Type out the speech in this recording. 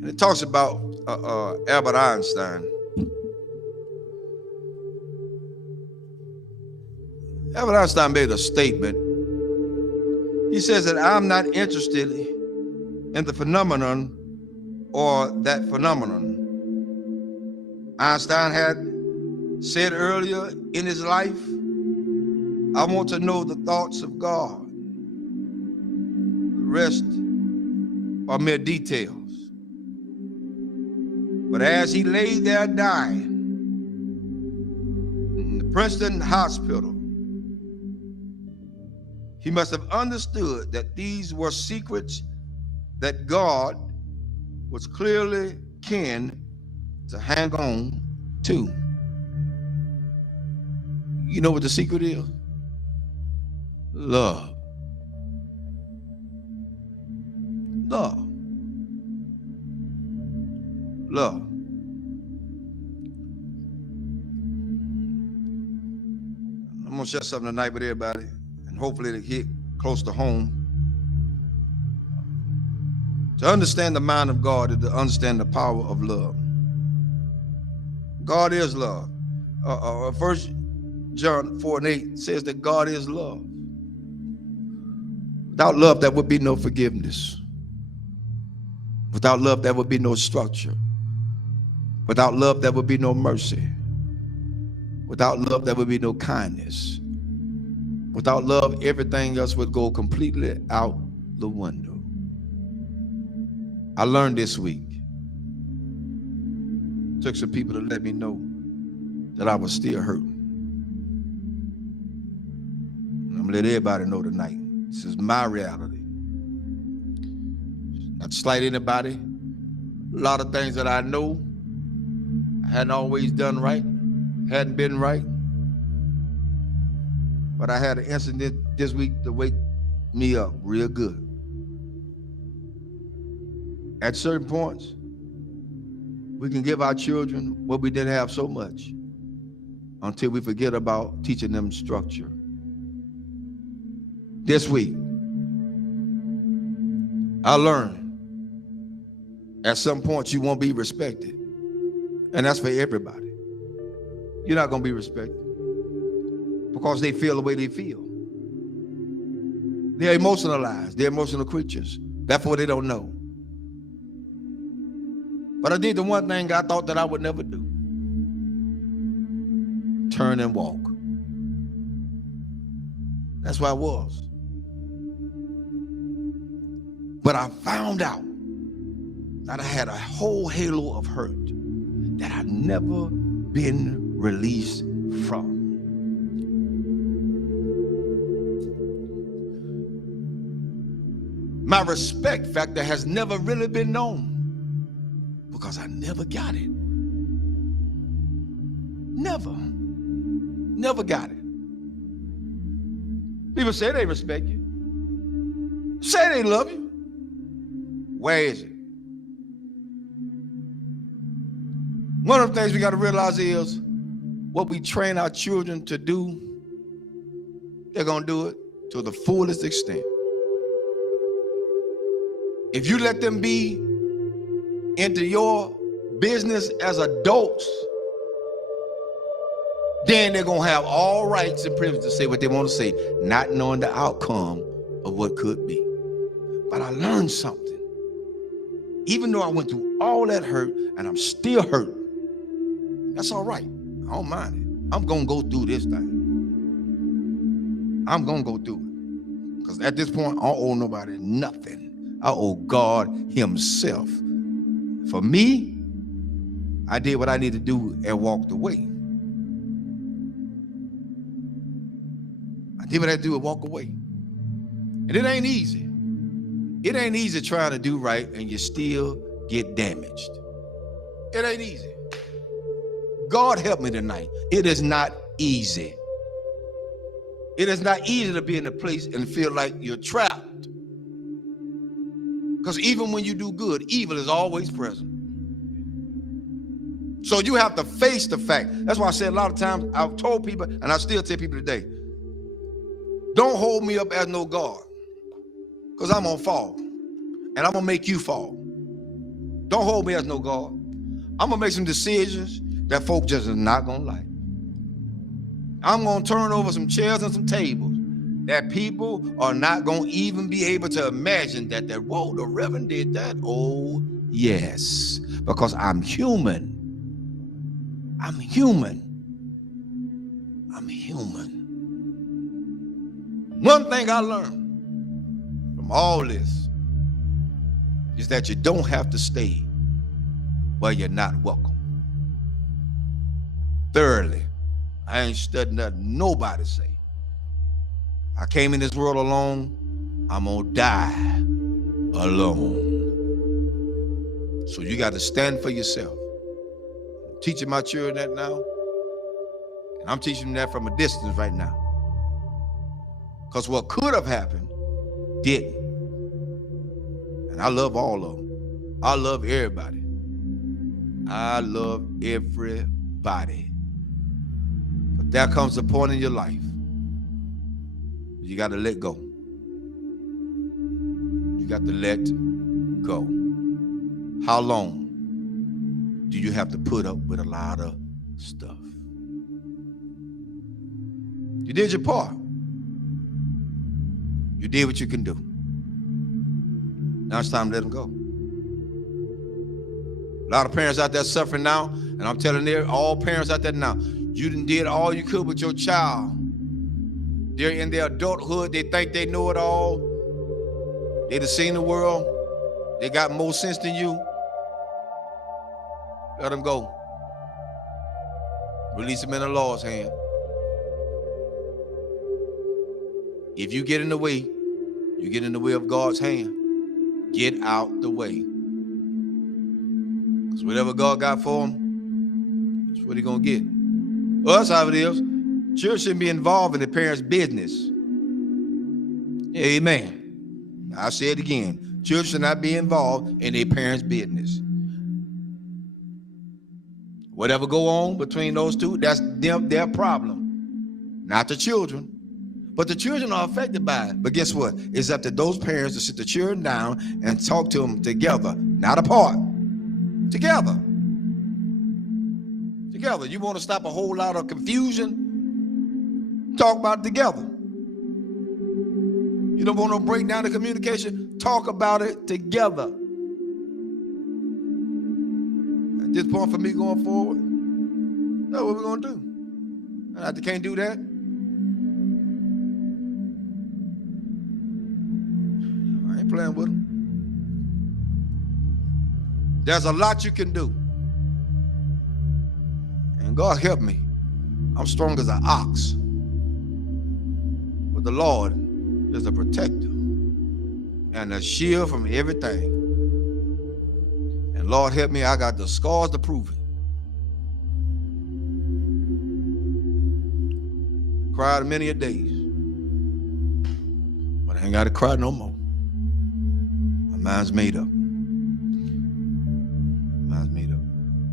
And it talks about Albert Einstein. Albert Einstein made a statement. He says that I'm not interested in the phenomenon or that phenomenon. Einstein had said earlier in his life, I want to know the thoughts of God. The rest are mere details. But as he lay there dying in the Princeton hospital, he must have understood that these were secrets that God was clearly keen to hang on to. You know what the secret is? Love. Love. Love. I'm going to share something tonight with everybody, and hopefully it'll hit close to home. To understand the mind of God is to understand the power of love. God is love. 1 John 4:8 says that God is love. Without love, there would be no forgiveness. Without love, there would be no structure. Without love, there would be no mercy. Without love, there would be no kindness. Without love, everything else would go completely out the window. I learned this week. Took some people to let me know that I was still hurting. And I'm gonna let everybody know tonight. This is my reality. Not to slight anybody. A lot of things that I know I hadn't always done right, hadn't been right. But I had an incident this week to wake me up real good. At certain points, we can give our children what we didn't have so much until we forget about teaching them structure. This week, I learned at some point you won't be respected. And that's for everybody. You're not going to be respected because they feel the way they feel. They're emotionalized. They're emotional creatures. Therefore, they don't know. But I did the one thing I thought that I would never do. Turn and walk. That's where I was. But I found out that I had a whole halo of hurt that I'd never been released from. My respect factor has never really been known because I never got it. Never got it. People say they respect you. Say they love you. Where is it? One of the things we got to realize is what we train our children to do, they're going to do it to the fullest extent. If you let them be into your business as adults, then they're going to have all rights and privileges to say what they want to say, not knowing the outcome of what could be. But I learned something. Even though I went through all that hurt and I'm still hurting, that's all right. I don't mind it. I'm going to go through this thing. I'm going to go through it. Because at this point, I don't owe nobody nothing. I owe God himself. For me, I did what I needed to do and walked away. I did what I had to do and walk away. And it ain't easy. It ain't easy trying to do right and you still get damaged. It ain't easy. God help me tonight. It is not easy. It is not easy to be in a place and feel like you're trapped. Because even when you do good, evil is always present. So you have to face the fact. That's why I said a lot of times, I've told people, and I still tell people today, don't hold me up as no God. Because I'm going to fall. And I'm going to make you fall. Don't hold me as no God. I'm going to make some decisions that folk just are not going to like. I'm going to turn over some chairs and some tables that people are not going to even be able to imagine that, whoa, the Reverend did that. Oh, yes, because I'm human. I'm human. I'm human. One thing I learned from all this is that you don't have to stay where you're not welcome. Thirdly, I ain't studying nothing nobody say. I came in this world alone. I'm gonna die alone. So you got to stand for yourself. I'm teaching my children that now, and I'm teaching them that from a distance right now. Because what could have happened didn't. And I love all of them. I love everybody. I love everybody. But there comes a point in your life you got to let go. You got to let go. How long do you have to put up with a lot of stuff? You did your part. You did what you can do. Now it's time to let them go. A lot of parents out there suffering now, and I'm telling all parents out there now, you done did all you could with your child. They're in their adulthood. They think they know it all. They done seen the world. They got more sense than you. Let them go. Release them in the Lord's hand. If you get in the way, you get in the way of God's hand. Get out the way. Because whatever God got for them, that's what he's going to get. Well, that's how it is. Children shouldn't be involved in the parents' business. Amen. I'll say it again. Children should not be involved in their parents' business. Whatever go on between those two, that's their problem. Not the children. But the children are affected by it. But guess what? It's up to those parents to sit the children down and talk to them together, not apart. Together. Together. You want to stop a whole lot of confusion? Talk about it together. You don't want to break down the communication? Talk about it together. At this point for me going forward, that's what we're going to do. And if they can't do that, I ain't playing with them. There's a lot you can do. And God help me. I'm strong as an ox. But the Lord is a protector and a shield from everything. And Lord help me, I got the scars to prove it. Cried many a days. But I ain't got to cry no more. My mind's made up.